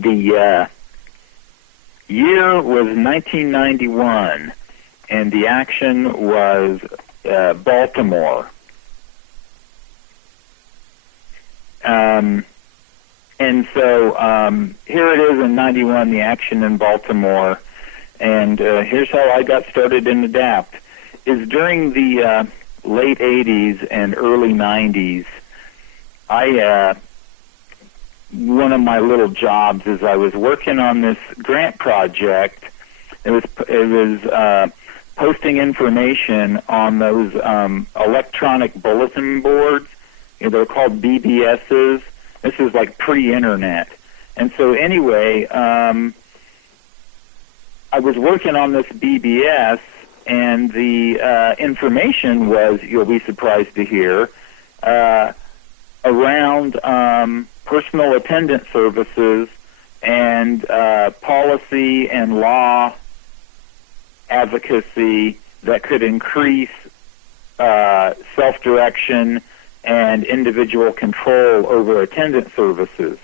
The year was 1991, and the action was Baltimore. And so here it is in 91, the action in Baltimore, and here's how I got started in ADAPT. Is during the late 80s and early 90s, one of my little jobs is I was working on this grant project. It was posting information on those electronic bulletin boards. They're called BBSs. This is like pre-internet. And so anyway, I was working on this BBS, and the information was, you'll be surprised to hear, around personal attendant services and policy and law advocacy that could increase self-direction and individual control over attendant services.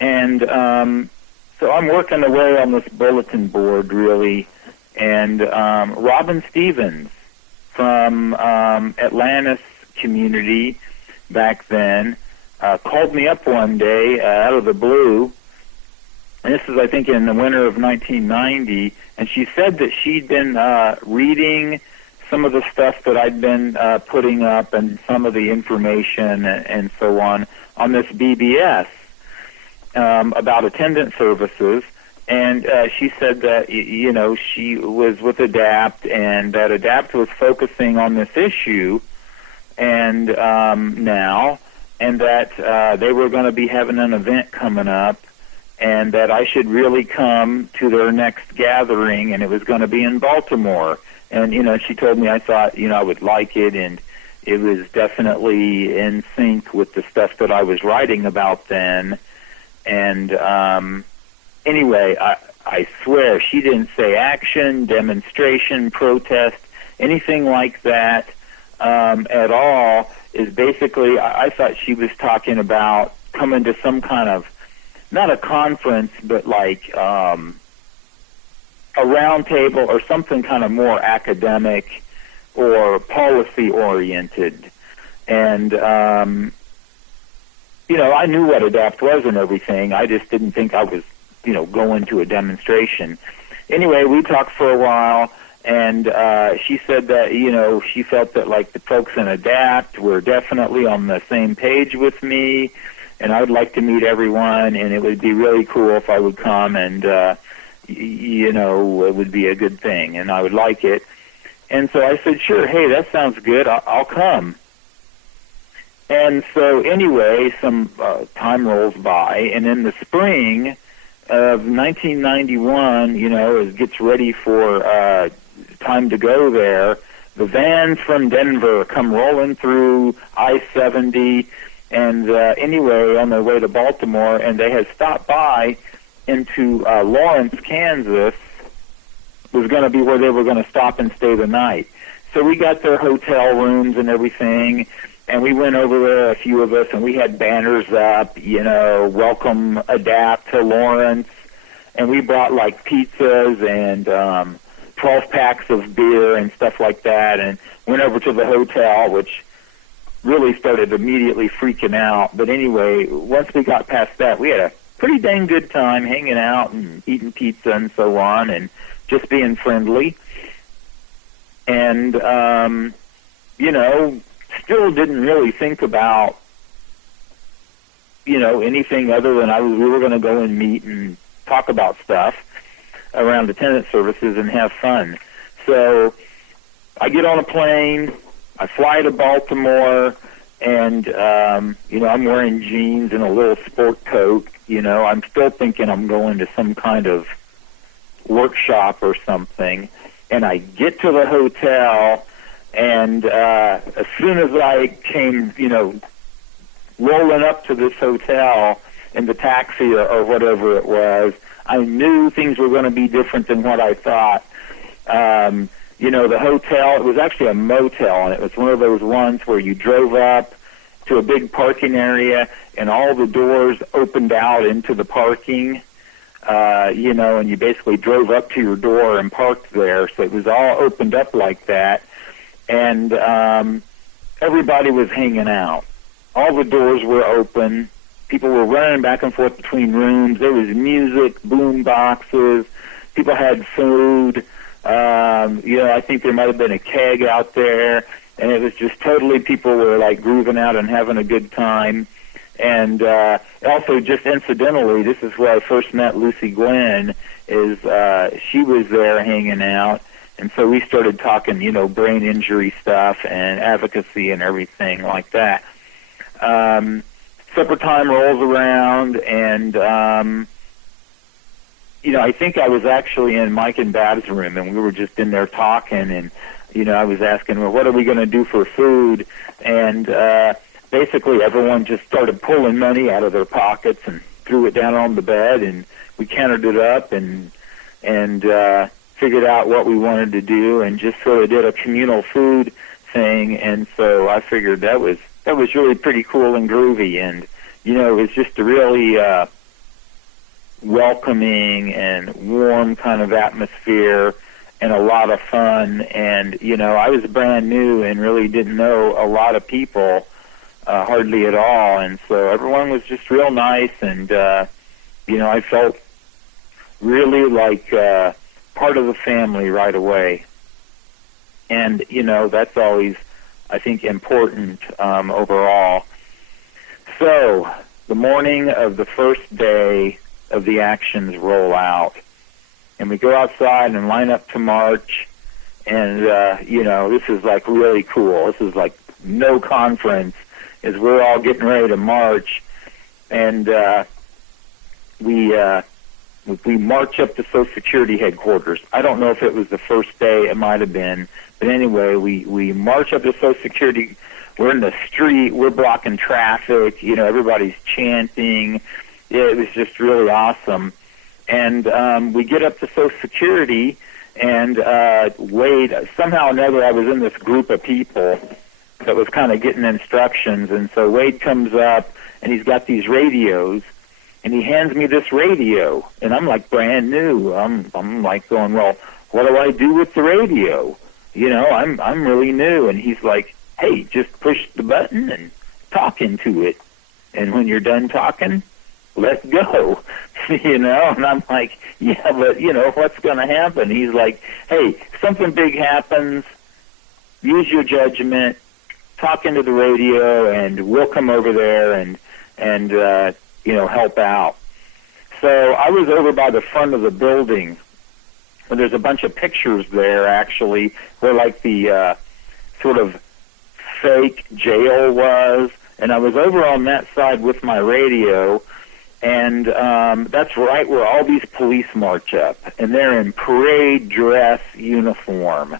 And so I'm working away on this bulletin board, really, and Robin Stevens from Atlantis community back then called me up one day out of the blue, and this is, I think, in the winter of 1990, and she said that she'd been reading some of the stuff that I'd been putting up and some of the information and so on this BBS about attendant services. And she said that, she was with ADAPT, and that ADAPT was focusing on this issue and now, and that they were going to be having an event coming up, and that I should really come to their next gathering, and it was going to be in Baltimore. And, she told me I thought, I would like it, and it was definitely in sync with the stuff that I was writing about then. And anyway, I swear she didn't say action, demonstration, protest, anything like that at all. Is basically, I thought she was talking about coming to some kind of, not a conference, but like a round table or something kind of more academic or policy oriented. And I knew what ADAPT was and everything. I just didn't think I was going to a demonstration. Anyway, we talked for a while, and she said that she felt that like the folks in ADAPT were definitely on the same page with me, and I would like to meet everyone, and it would be really cool if I would come, and it would be a good thing, and I would like it. And so I said, sure, hey, that sounds good, I'll come. And so anyway, some time rolls by, and in the spring of 1991, it gets ready for time to go there. The vans from Denver come rolling through I-70, and anyway, on their way to Baltimore, and they had stopped by into Lawrence, Kansas, was going to be where they were going to stop and stay the night. So we got their hotel rooms and everything, and we went over there, a few of us, and we had banners up, welcome ADAPT to Lawrence, and we brought like pizzas and 12 packs of beer and stuff like that, and went over to the hotel, which really started immediately freaking out. But anyway, once we got past that, we had a pretty dang good time hanging out and eating pizza and so on, and just being friendly. And, still didn't really think about, anything other than we were going to go and meet and talk about stuff around attendant services and have fun. So I get on a plane, I fly to Baltimore, and, I'm wearing jeans and a little sport coat. I'm still thinking I'm going to some kind of workshop or something. And I get to the hotel, and as soon as I came, rolling up to this hotel in the taxi or whatever it was, I knew things were going to be different than what I thought. The hotel, it was actually a motel, and it was one of those ones where you drove up, to a big parking area, and all the doors opened out into the parking, and you basically drove up to your door and parked there. So it was all opened up like that, and everybody was hanging out. All the doors were open. People were running back and forth between rooms. There was music, boom boxes. People had food. I think there might have been a keg out there, and it was just totally, people were like grooving out and having a good time. And also, just incidentally, this is where I first met Lucy Glenn, is she was there hanging out, and so we started talking, brain injury stuff and advocacy and everything like that. Supper time rolls around, and I think I was actually in Mike and Bab's room, and we were just in there talking, and I was asking, well, what are we going to do for food? And basically everyone just started pulling money out of their pockets and threw it down on the bed, and we counted it up and figured out what we wanted to do, and just sort of did a communal food thing. And so I figured that was really pretty cool and groovy, and it was just a really welcoming and warm kind of atmosphere and a lot of fun. And I was brand new and really didn't know a lot of people, hardly at all, and so everyone was just real nice, and I felt really like part of the family right away. And that's always, I think, important overall. So the morning of the first day of the actions roll out, and we go outside and line up to march, and this is like really cool. This is like no conference, as we're all getting ready to march, and we march up to Social Security headquarters. I don't know if it was the first day, it might have been, but anyway, we march up to Social Security. We're in the street, we're blocking traffic, everybody's chanting. Yeah, it was just really awesome. And we get up to Social Security, and Wade, somehow or another, I was in this group of people that was kind of getting instructions, and so Wade comes up, and he's got these radios, and he hands me this radio, and I'm like brand new. I'm like going, well, what do I do with the radio? I'm really new. And he's like, hey, just push the button and talk into it, and when you're done talking, let go. And I'm like, yeah, but what's going to happen? He's like, hey, something big happens, use your judgment, talk into the radio, and we'll come over there and help out. So I was over by the front of the building, and there's a bunch of pictures there, actually, where like the sort of fake jail was, and I was over on that side with my radio, and that's right where all these police march up, and they're in parade dress uniform,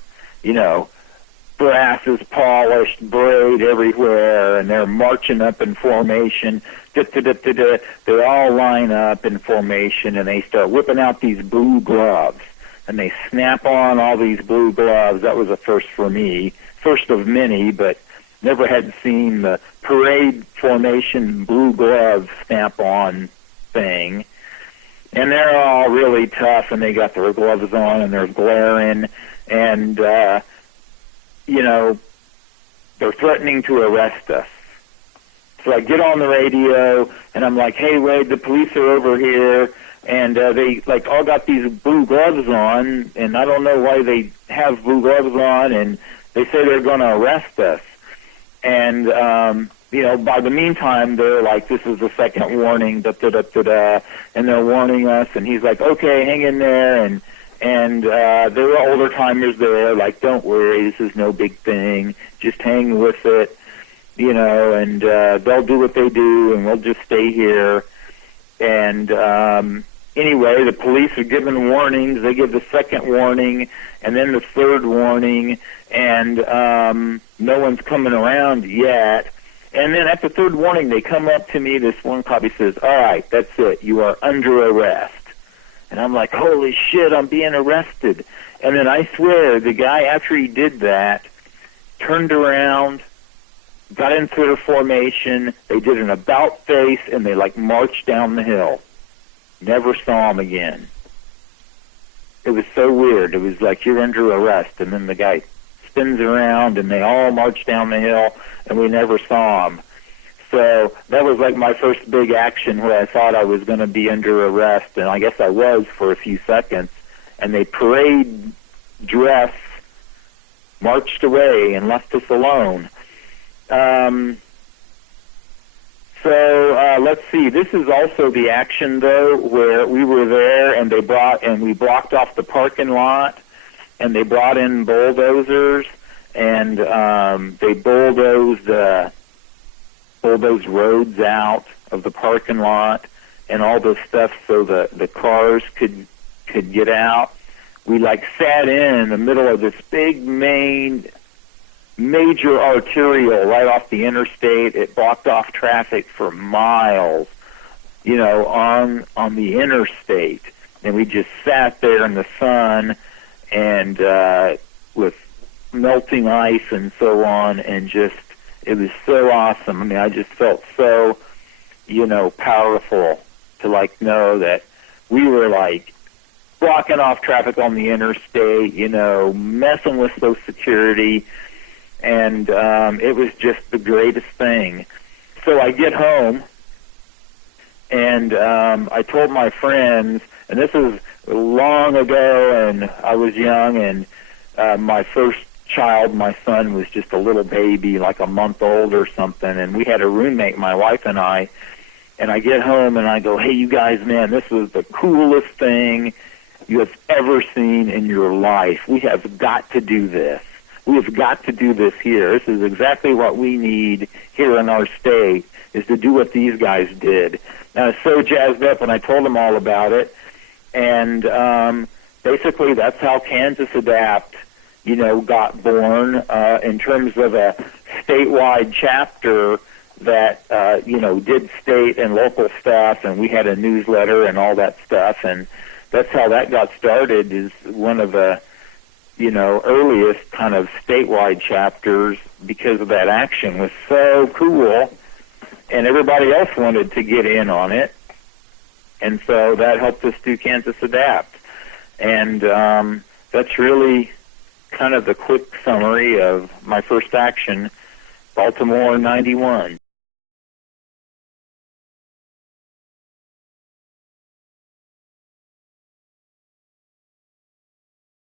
brass is polished, braid everywhere, and they're marching up in formation. They all line up in formation, and they start whipping out these blue gloves, and they snap on all these blue gloves. That was a first for me, first of many, but never had seen the parade formation blue glove snap on thing. And they're all really tough, and they got their gloves on, and they're glaring, and they're threatening to arrest us. So I get on the radio, and I'm like, hey, Wade, the police are over here, and they all got these blue gloves on, and I don't know why they have blue gloves on, and they say they're going to arrest us. And by the meantime, they're like, this is the second warning, and they're warning us, and he's like, okay, hang in there, and there were older timers there, like, don't worry, this is no big thing, just hang with it, and they'll do what they do, and we'll just stay here. And anyway, the police are giving warnings. They give the second warning, and then the third warning, and no one's coming around yet. And then at the third warning, they come up to me. This one cop, he says, all right, that's it. You are under arrest. And I'm like, holy shit, I'm being arrested. And then I swear, the guy, after he did that, turned around, got into their formation, they did an about face, and they like marched down the hill. Never saw them again. It was so weird. It was like you're under arrest, and then the guy spins around, and they all march down the hill, and we never saw them. So that was like my first big action where I thought I was going to be under arrest, and I guess I was for a few seconds. And they parade dress, marched away, and left us alone. Let's see. This is also the action, though, where we were there, and we blocked off the parking lot, and they brought in bulldozers, and they bulldozed roads out of the parking lot and all this stuff so the cars could get out. We like sat in the middle of this big major arterial right off the interstate. It blocked off traffic for miles, on the interstate. And we just sat there in the sun and with melting ice and so on, and just, it was so awesome. I mean, I just felt so, powerful to like know that we were like blocking off traffic on the interstate, messing with Social Security, and it was just the greatest thing. So I get home, and I told my friends, and this was long ago, and I was young, and my first child, my son, was just a little baby, like a month old or something, and we had a roommate, my wife and I get home and I go, hey, you guys, man, this was the coolest thing you have ever seen in your life. We have got to do this. We have got to do this here. This is exactly what we need here in our state, is to do what these guys did. And I was so jazzed up when I told them all about it, and basically that's how Kansas Adapt got born in terms of a statewide chapter that, did state and local stuff, and we had a newsletter and all that stuff, and that's how that got started, is one of the, earliest kind of statewide chapters, because of that action was so cool, and everybody else wanted to get in on it, and so that helped us do Kansas Adapt. And that's really kind of the quick summary of my first action, Baltimore '91.